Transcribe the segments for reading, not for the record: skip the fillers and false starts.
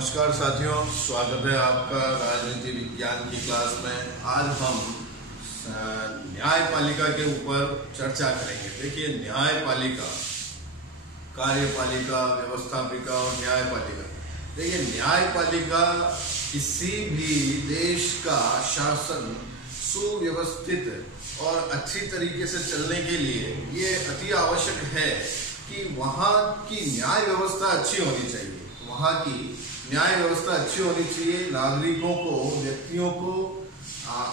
नमस्कार साथियों, स्वागत है आपका राजनीति विज्ञान की क्लास में। आज हम न्यायपालिका के ऊपर चर्चा करेंगे। देखिए, न्यायपालिका, कार्यपालिका, व्यवस्थापिका और न्यायपालिका। देखिए, न्यायपालिका किसी भी देश का शासन सुव्यवस्थित और अच्छी तरीके से चलने के लिए ये अति आवश्यक है कि वहाँ की न्याय व्यवस्था अच्छी होनी चाहिए। वहाँ की न्याय व्यवस्था अच्छी होनी चाहिए। नागरिकों को, व्यक्तियों को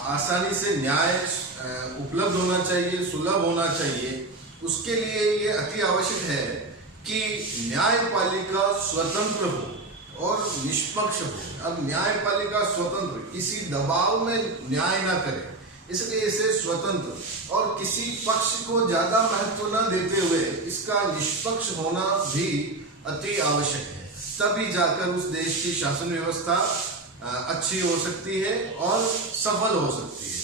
आसानी से न्याय उपलब्ध होना चाहिए, सुलभ होना चाहिए। उसके लिए ये अति आवश्यक है कि न्यायपालिका स्वतंत्र हो और निष्पक्ष हो। अब न्यायपालिका स्वतंत्र, किसी दबाव में न्याय ना करे, इसलिए इसे स्वतंत्र और किसी पक्ष को ज्यादा महत्व न देते हुए इसका निष्पक्ष होना भी अति आवश्यक है। तभी जाकर उस देश की शासन व्यवस्था अच्छी हो सकती है और सफल हो सकती है।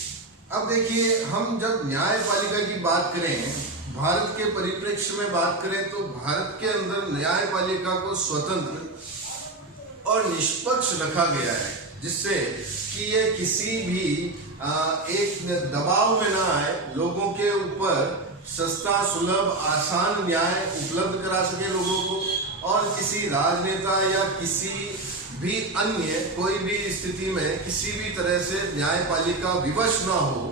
अब देखिए, हम जब न्यायपालिका की बात करें, भारत के परिप्रेक्ष्य में बात करें, तो भारत के अंदर न्यायपालिका को स्वतंत्र और निष्पक्ष रखा गया है, जिससे कि ये किसी भी एक दबाव में ना आए, लोगों के ऊपर सस्ता, सुलभ, आसान न्याय उपलब्ध करा सके लोगों को, और किसी राजनेता या किसी भी अन्य कोई भी स्थिति में किसी भी तरह से न्यायपालिका विवश ना हो।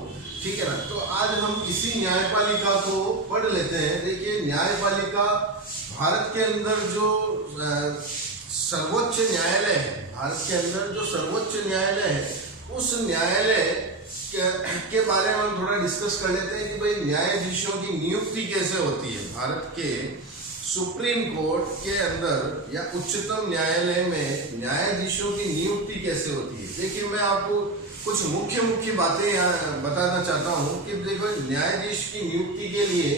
ठीक है ना। तो आज हम किसी न्यायपालिका को पढ़ लेते हैं। देखिए, न्यायपालिका भारत के अंदर जो सर्वोच्च न्यायालय है, भारत के अंदर जो सर्वोच्च न्यायालय है, उस न्यायालय के बारे में हम थोड़ा डिस्कस कर लेते हैं कि भाई न्यायाधीशों की नियुक्ति कैसे होती है। भारत के सुप्रीम कोर्ट के अंदर या उच्चतम न्यायालय में न्यायाधीशों की नियुक्ति कैसे होती है। देखिए, मैं आपको कुछ मुख्य बातें यहाँ बताना चाहता हूँ कि देखो, न्यायाधीश की नियुक्ति के लिए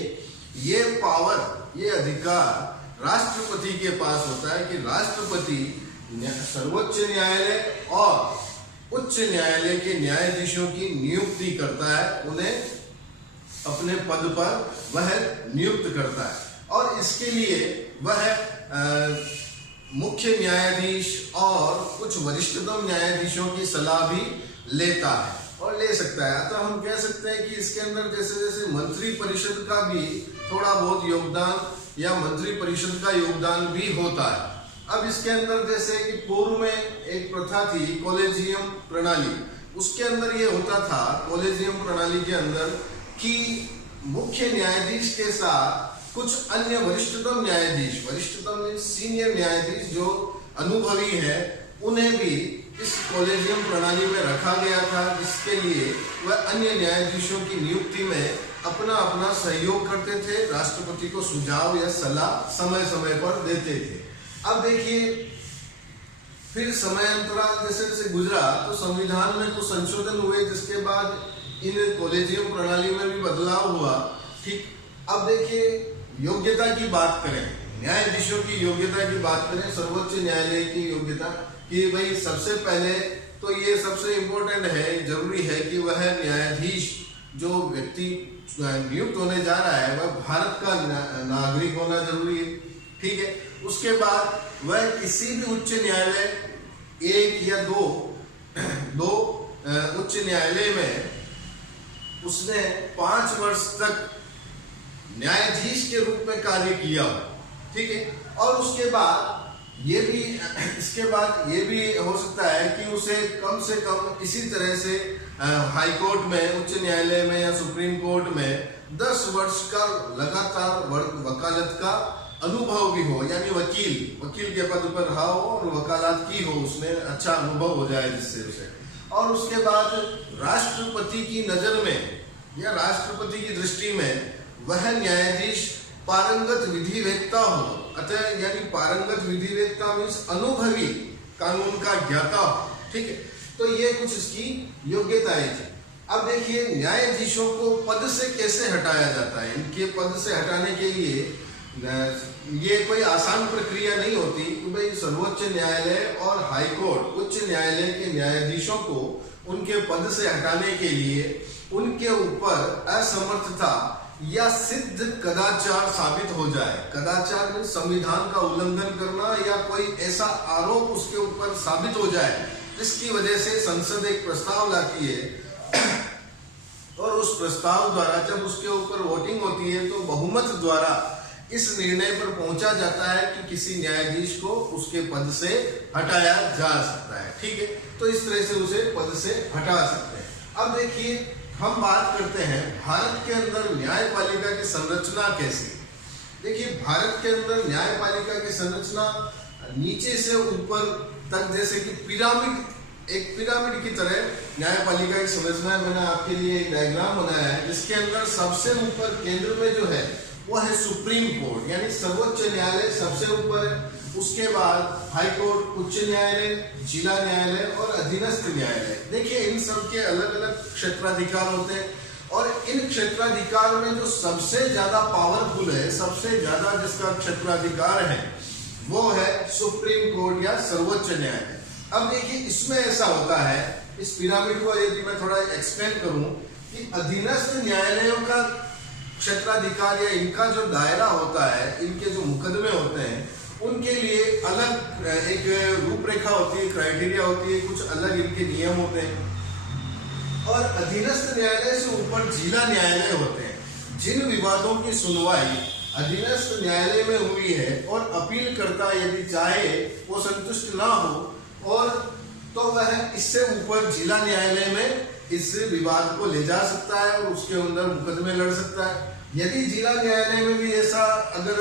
ये पावर, ये अधिकार राष्ट्रपति के पास होता है कि राष्ट्रपति सर्वोच्च न्यायालय और उच्च न्यायालय के न्यायाधीशों की नियुक्ति करता है, उन्हें अपने पद पर वह नियुक्त करता है। और इसके लिए वह मुख्य न्यायाधीश और कुछ वरिष्ठतम न्यायाधीशों की सलाह भी लेता है और ले सकता है। तो हम कह सकते हैं कि इसके अंदर जैसे जैसे मंत्री परिषद का भी थोड़ा बहुत योगदान या मंत्री परिषद का योगदान भी होता है। अब इसके अंदर जैसे कि पूर्व में एक प्रथा थी, कॉलेजियम प्रणाली। उसके अंदर ये होता था, कॉलेजियम प्रणाली के अंदर, कि मुख्य न्यायाधीश के साथ कुछ अन्य वरिष्ठतम न्यायाधीश, वरिष्ठतम सीनियर न्यायाधीश जो अनुभवी है, उन्हें भी इस कॉलेजियम प्रणाली में रखा गया था, जिसके लिए वह अन्य न्यायाधीशों की नियुक्ति में अपना अपना सहयोग करते थे, राष्ट्रपति को सुझाव या सलाह समय समय पर देते थे। अब देखिए, फिर समयांतराल जैसे जैसे गुजरा तो संविधान में कुछ संशोधन हुए, जिसके बाद इन कॉलेजियम प्रणाली में भी बदलाव हुआ। ठीक। अब देखिए, योग्यता की बात करें, न्यायाधीशों की योग्यता की बात करें, सर्वोच्च न्यायालय की योग्यता, कि भाई सबसे पहले तो ये सबसे इम्पोर्टेंट है, जरूरी है कि वह न्यायाधीश जो व्यक्ति नियुक्त होने जा रहा है वह भारत का नागरिक होना जरूरी है। ठीक है। उसके बाद वह किसी भी उच्च न्यायालय, एक या दो उच्च न्यायालय में उसने 5 वर्ष तक न्यायाधीश के रूप में कार्य किया। ठीक है। और उसके बाद इसके बाद ये भी हो सकता है कि उसे कम से कम इसी तरह से हाई कोर्ट में, उच्च न्यायालय में या सुप्रीम कोर्ट में 10 वर्ष का लगातार वकालत का अनुभव भी हो, यानी वकील के पद पर रहा हो और वकालत की हो, उसने अच्छा अनुभव हो जाए जिससे उसे। और उसके बाद राष्ट्रपति की नजर में या राष्ट्रपति की दृष्टि में वह न्यायाधीश पारंगत विधिवेत्ता हो। अतः यानी पारंगत विधिवेत्ता मीन्स अनुभवी, कानून का ज्ञाता हो। ठीक है। तो ये कुछ इसकी योग्यताएं थी। अब देखिए, न्यायाधीशों को पद से कैसे हटाया जाता है। इनके पद से हटाने के लिए ये कोई आसान प्रक्रिया नहीं होती कि भाई सर्वोच्च न्यायालय और हाई कोर्ट, उच्च न्यायालय के न्यायाधीशों को उनके पद से हटाने के लिए उनके ऊपर असमर्थता या सिद्ध कदाचार साबित हो जाए। कदाचार में संविधान का उल्लंघन करना या कोई ऐसा आरोप उसके ऊपर साबित हो जाए जिसकी वजह से संसद एक प्रस्ताव लाती है और उस प्रस्ताव द्वारा जब उसके ऊपर वोटिंग होती है तो बहुमत द्वारा इस निर्णय पर पहुंचा जाता है कि किसी न्यायाधीश को उसके पद से हटाया जा सकता है। ठीक है, तो इस तरह से उसे पद से हटा सकते हैं। अब देखिए, हम बात करते हैं भारत के अंदर न्यायपालिका की संरचना कैसी। देखिए, भारत के अंदर न्यायपालिका की संरचना नीचे से ऊपर तक, जैसे कि पिरामिड की तरह न्यायपालिका की संरचना। मैंने आपके लिए एक डायग्राम बनाया है जिसके अंदर सबसे ऊपर केंद्र में जो है वो है सुप्रीम कोर्ट, यानी सर्वोच्च न्यायालय सबसे ऊपर है। उसके बाद हाई कोर्ट, उच्च न्यायालय, जिला न्यायालय और अधीनस्थ न्यायालय। देखिए, इन सब के अलग अलग क्षेत्राधिकार होते हैं और इन क्षेत्राधिकार में जो सबसे ज्यादा पावरफुल है, सबसे ज्यादा जिसका क्षेत्राधिकार है, वो है सुप्रीम कोर्ट या सर्वोच्च न्यायालय। अब देखिए, इसमें ऐसा होता है, इस पिरामिड को यदि मैं थोड़ा एक्सटेंड करूं कि अधीनस्थ न्यायालयों का क्षेत्राधिकार या इनका जो दायरा होता है, इनके जो मुकदमे होते हैं, उनके लिए अलग एक रूपरेखा होती है, क्राइटेरिया होती है, कुछ अलग इनके नियम होते हैं। और अधीनस्थ न्यायालय से ऊपर जिला न्यायालय होते हैं। जिन विवादों की सुनवाई अधीनस्थ न्यायालय में हुई है और अपील करता यदि चाहे वो संतुष्ट ना हो और तो वह इससे ऊपर जिला न्यायालय में इस विवाद को ले जा सकता है और उसके अंदर मुकदमे लड़ सकता है। यदि जिला न्यायालय में भी ऐसा अगर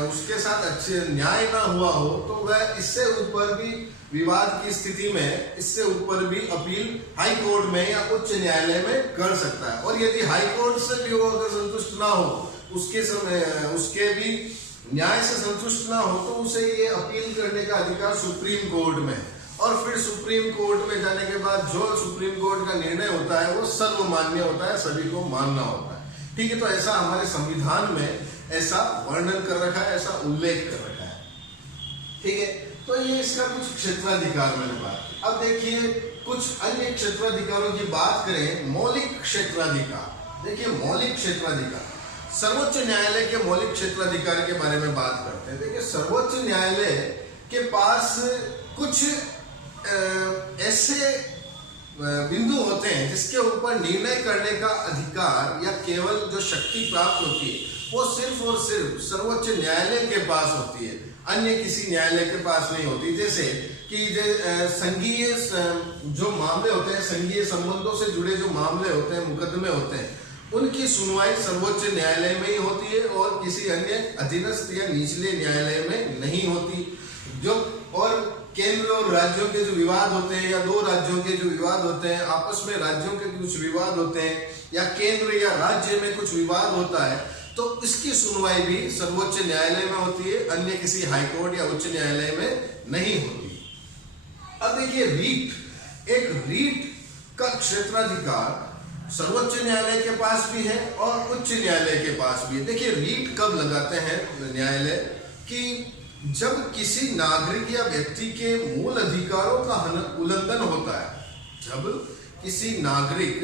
उसके साथ अच्छे न्याय ना हुआ हो तो वह इससे ऊपर भी विवाद की स्थिति में इससे ऊपर भी अपील हाई कोर्ट में या उच्च न्यायालय में कर सकता है। और यदि हाई कोर्ट से भी वो अगर संतुष्ट ना हो, उसके भी न्याय से संतुष्ट ना हो, तो उसे ये अपील करने का अधिकार सुप्रीम कोर्ट में। और फिर सुप्रीम कोर्ट में जाने के बाद जो सुप्रीम कोर्ट का निर्णय होता है वो सर्वमान्य होता है, सभी को मानना होता है। ठीक है, तो ऐसा हमारे संविधान में ऐसा वर्णन कर रखा है, ऐसा उल्लेख कर रखा है। ठीक है, तो ये इसका कुछ क्षेत्राधिकार मैंने बात की। अब देखिए, कुछ अन्य क्षेत्राधिकारों की बात करें। मौलिक क्षेत्राधिकार। देखिए, मौलिक क्षेत्राधिकार, सर्वोच्च न्यायालय के मौलिक क्षेत्राधिकार के बारे में बात करते हैं। देखिए, सर्वोच्च न्यायालय के पास कुछ ऐसे बिंदु होते हैं जिसके ऊपर निर्णय करने का अधिकार या केवल जो शक्ति प्राप्त होती है वो सिर्फ और सिर्फ सर्वोच्च न्यायालय के पास होती है, अन्य किसी न्यायालय के पास नहीं होती। जैसे कि संघीय जो मामले होते हैं, संघीय संबंधों से जुड़े जो मामले होते हैं, मुकदमे होते हैं, उनकी सुनवाई सर्वोच्च न्यायालय में ही होती है और किसी अन्य अधीनस्थ या निचले न्यायालय में नहीं होती। जो और केंद्र और राज्यों के जो विवाद होते हैं या दो राज्यों के जो विवाद होते हैं, आपस में राज्यों के कुछ विवाद होते हैं या केंद्र या राज्य में कुछ विवाद होता है, तो इसकी सुनवाई भी सर्वोच्च न्यायालय में होती है, अन्य किसी हाईकोर्ट या उच्च न्यायालय में नहीं होती। अब देखिए, रीट का क्षेत्राधिकार सर्वोच्च न्यायालय के पास भी है और उच्च न्यायालय के पास भी है। देखिए, रीट कब लगाते हैं न्यायालय कि जब किसी नागरिक या व्यक्ति के मूल अधिकारों का उल्लंघन होता है। जब किसी नागरिक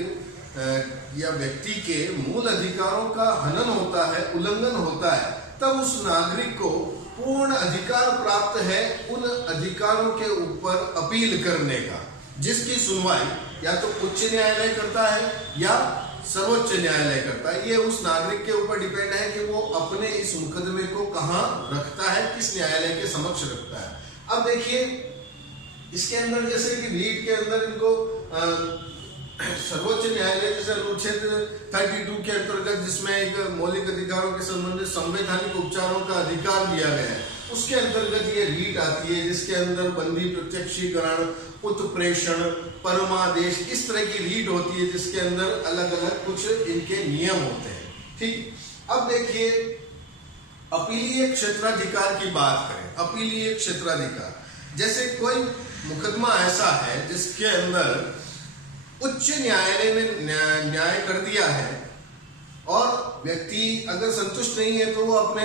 या व्यक्ति के मूल अधिकारों का हनन होता है, उल्लंघन होता है, तब उस नागरिक को पूर्ण अधिकार प्राप्त है उन अधिकारों के ऊपर अपील करने का, जिसकी सुनवाई या तो उच्च न्यायालय करता है या सर्वोच्च न्यायालय करता है। ये उस नागरिक के ऊपर डिपेंड है कि वो अपने इस मुकदमे को कहाँ रखता है, किस न्यायालय के समक्ष रखता है। अब देखिए, इसके अंदर जैसे कि रीट के अंदर इनको सर्वोच्च न्यायालय जैसे अनुच्छेद 32 के अंतर्गत, जिसमें एक मौलिक अधिकारों के संबंधित संवैधानिक उपचारों का अधिकार दिया गया है, उसके अंतर्गत ये रीट आती है, जिसके अंदर बंदी प्रत्यक्षीकरण, उत्प्रेषण, परमादेश, इस तरह की रीट होती है, जिसके अंदर अलग अलग कुछ इनके नियम होते हैं। ठीक, अब देखिए, अपीलीय क्षेत्राधिकार की बात करें। अपीलीय क्षेत्राधिकार, जैसे कोई मुकदमा ऐसा है जिसके अंदर उच्च न्यायालय ने न्याय कर दिया है और व्यक्ति अगर संतुष्ट नहीं है तो वो अपने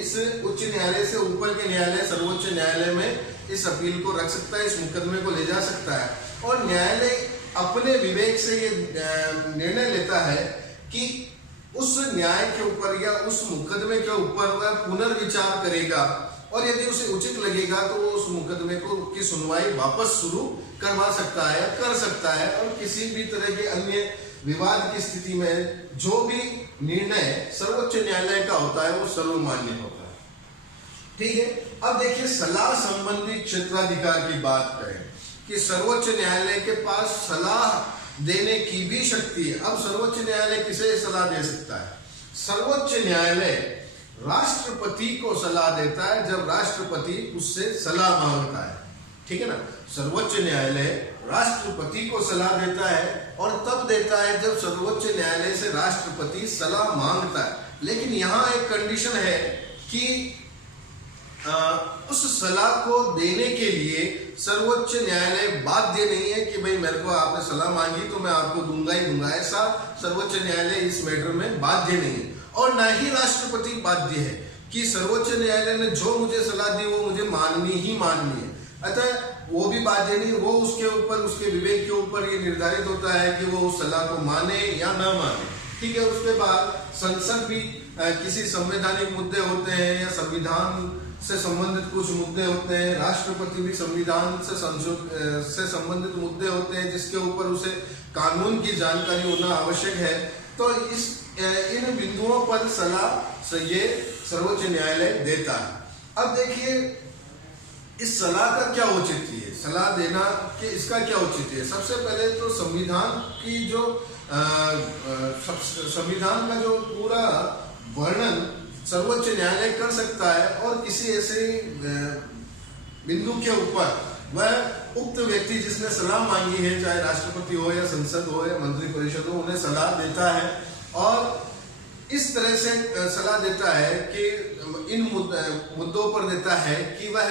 इस उच्च न्यायालय से ऊपर के न्यायालय सर्वोच्च न्यायालय में इस अपील को रख सकता है, इस मुकदमे को ले जा सकता है। और न्यायालय अपने विवेक से ये निर्णय लेता है कि उस न्याय के ऊपर या उस मुकदमे के ऊपर वह पुनर्विचार करेगा और यदि उसे उचित लगेगा तो वो उस मुकदमे को की सुनवाई वापस शुरू करवा सकता है, कर सकता है, और किसी भी तरह के अन्य विवाद की स्थिति में जो भी निर्णय सर्वोच्च न्यायालय का होता है वो सर्वमान्य होता है। ठीक है, अब देखिए सलाह संबंधी क्षेत्राधिकार की बात करें कि सर्वोच्च न्यायालय के पास सलाह देने की भी शक्ति है। अब सर्वोच्च न्यायालय किसे सलाह दे सकता है? सर्वोच्च न्यायालय राष्ट्रपति को सलाह देता है जब राष्ट्रपति उससे सलाह मांगता है। ठीक है ना, सर्वोच्च न्यायालय राष्ट्रपति को सलाह देता है और तब देता है जब सर्वोच्च न्यायालय से राष्ट्रपति सलाह मांगता है। लेकिन यहाँ एक कंडीशन है कि उस सलाह को देने के लिए सर्वोच्च न्यायालय बाध्य नहीं है कि भाई मेरे को आपने सलाह मांगी तो मैं आपको दूंगा ही दूंगा, ऐसा सर्वोच्च न्यायालय इस मैटर में बाध्य नहीं है। और ना ही राष्ट्रपति बाध्य है कि सर्वोच्च न्यायालय ने जो मुझे सलाह दी वो मुझे माननी ही माननी है, अतः वो भी बाध्य नहीं। वो उसके ऊपर, उसके विवेक के ऊपर ये निर्धारित होता है कि वो उस सलाह को माने या ना माने। ठीक है, उसके बाद संसद भी किसी संवैधानिक मुद्दे होते हैं या संविधान से संबंधित कुछ मुद्दे होते हैं, राष्ट्रपति भी संविधान से संबंधित मुद्दे होते हैं जिसके ऊपर उसे कानून की जानकारी होना आवश्यक है। तो इन बिंदुओं पर सलाह ये सर्वोच्च न्यायालय देता है। अब देखिए इस सलाह का क्या औचित्य है, सलाह देना कि इसका क्या औचित्य है? सबसे पहले तो संविधान की जो संविधान का जो पूरा वर्णन सर्वोच्च न्यायालय कर सकता है और किसी ऐसे बिंदु के ऊपर वह उक्त व्यक्ति जिसने सलाह मांगी है, चाहे राष्ट्रपति हो या संसद हो या मंत्रिपरिषद हो, उन्हें सलाह देता है और इस तरह से सलाह देता है कि इन मुद्दों पर देता है कि वह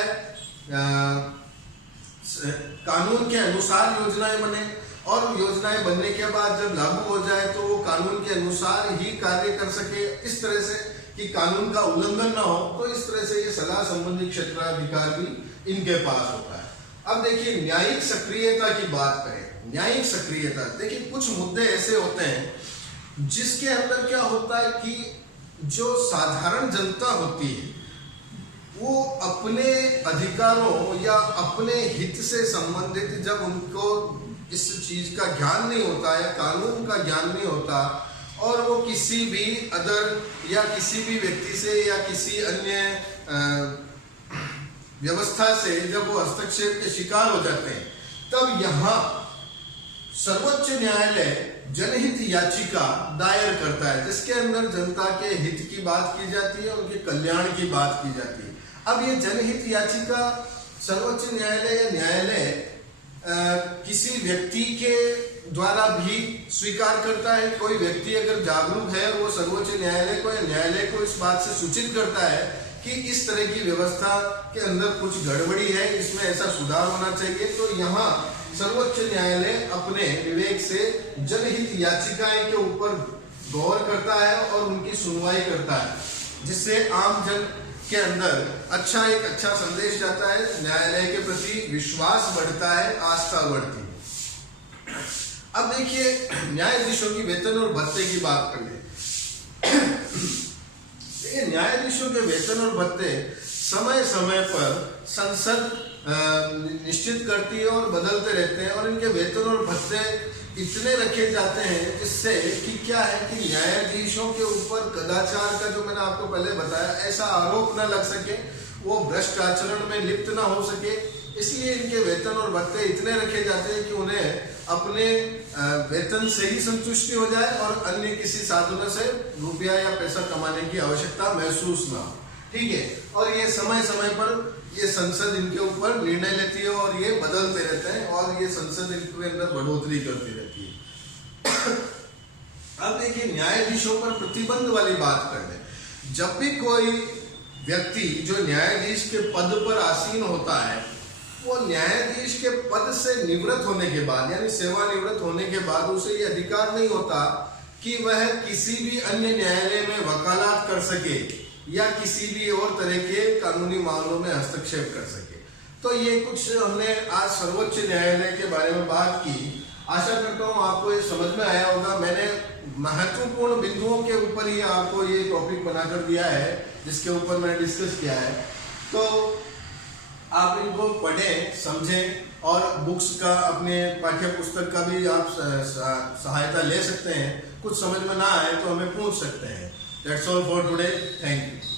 कानून के अनुसार योजनाएं बने और योजनाएं बनने के बाद जब लागू हो जाए तो वो कानून के अनुसार ही कार्य कर सके, इस तरह से कि कानून का उल्लंघन ना हो। तो इस तरह से ये सलाह संबंधी क्षेत्राधिकार भी इनके पास होता है। अब देखिए न्यायिक सक्रियता की बात करें। न्यायिक सक्रियता, देखिए कुछ मुद्दे ऐसे होते हैं जिसके अंदर क्या होता है कि जो साधारण जनता होती है वो अपने अधिकारों या अपने हित से संबंधित जब उनको इस चीज का ज्ञान नहीं होता या कानून का ज्ञान नहीं होता और वो किसी भी अदर या किसी भी व्यक्ति से या किसी अन्य व्यवस्था से जब वो हस्तक्षेप के शिकार हो जाते हैं, तब यहाँ सर्वोच्च न्यायालय जनहित याचिका दायर करता है जिसके अंदर जनता के हित की बात की जाती है, उनके कल्याण की बात की जाती है। अब ये जनहित याचिका सर्वोच्च न्यायालय या न्यायालय किसी व्यक्ति के द्वारा भी स्वीकार करता है। कोई व्यक्ति अगर जागरूक है और वो सर्वोच्च न्यायालय को या न्यायालय को इस बात से सूचित करता है कि इस तरह की व्यवस्था के अंदर कुछ गड़बड़ी है, इसमें ऐसा सुधार होना चाहिए, तो यहाँ सर्वोच्च न्यायालय अपने विवेक से जनहित याचिकाएं के ऊपर गौर करता है और उनकी सुनवाई करता है, जिससे आम जन के अंदर एक अच्छा संदेश जाता है, न्यायालय के प्रति विश्वास बढ़ता है, आस्था बढ़ती है। अब देखिए न्यायाधीशों की वेतन और भत्ते की बात कर ले। न्यायाधीशों के वेतन और भत्ते समय समय पर संसद निश्चित करती है और बदलते रहते हैं और इनके वेतन और भत्ते इतने रखे जाते हैं जिससे कि क्या है कि न्यायाधीशों के ऊपर कदाचार का, जो मैंने आपको पहले बताया, ऐसा आरोप न लग सके, वो भ्रष्ट आचरण में लिप्त ना हो सके, इसलिए इनके वेतन और भत्ते इतने रखे जाते हैं कि उन्हें अपने वेतन से ही संतुष्टि हो जाए और अन्य किसी साधनों से रुपया या पैसा कमाने की आवश्यकता महसूस ना हो। ठीक है, और ये समय समय पर ये संसद इनके ऊपर निर्णय लेती है और ये बदलते रहते हैं और ये संसद इनके अंदर बढ़ोतरी करती रहती है। अब देखिए न्यायाधीशों पर प्रतिबंध वाली बात कर ले। जब भी कोई व्यक्ति जो न्यायाधीश के पद पर आसीन होता है, वो न्यायाधीश के पद से निवृत्त होने के बाद यानी सेवानिवृत्त होने के बाद उसे ये अधिकार नहीं होता कि वह किसी भी अन्य न्यायालय में वकालत कर सके या किसी भी और तरह के कानूनी मामलों में हस्तक्षेप कर सके। तो ये कुछ हमने आज सर्वोच्च न्यायालय के बारे में बात की। आशा करता हूँ आपको ये समझ में आया होगा। मैंने महत्वपूर्ण बिंदुओं के ऊपर ही आपको ये टॉपिक बनाकर दिया है, जिसके ऊपर मैंने डिस्कस किया है। तो आप इनको पढ़ें, समझें और बुक्स का, अपने पाठ्य पुस्तक का भी आप सहायता ले सकते हैं। कुछ समझ में ना आए तो हमें पूछ सकते हैं। That's all for today. Thank you.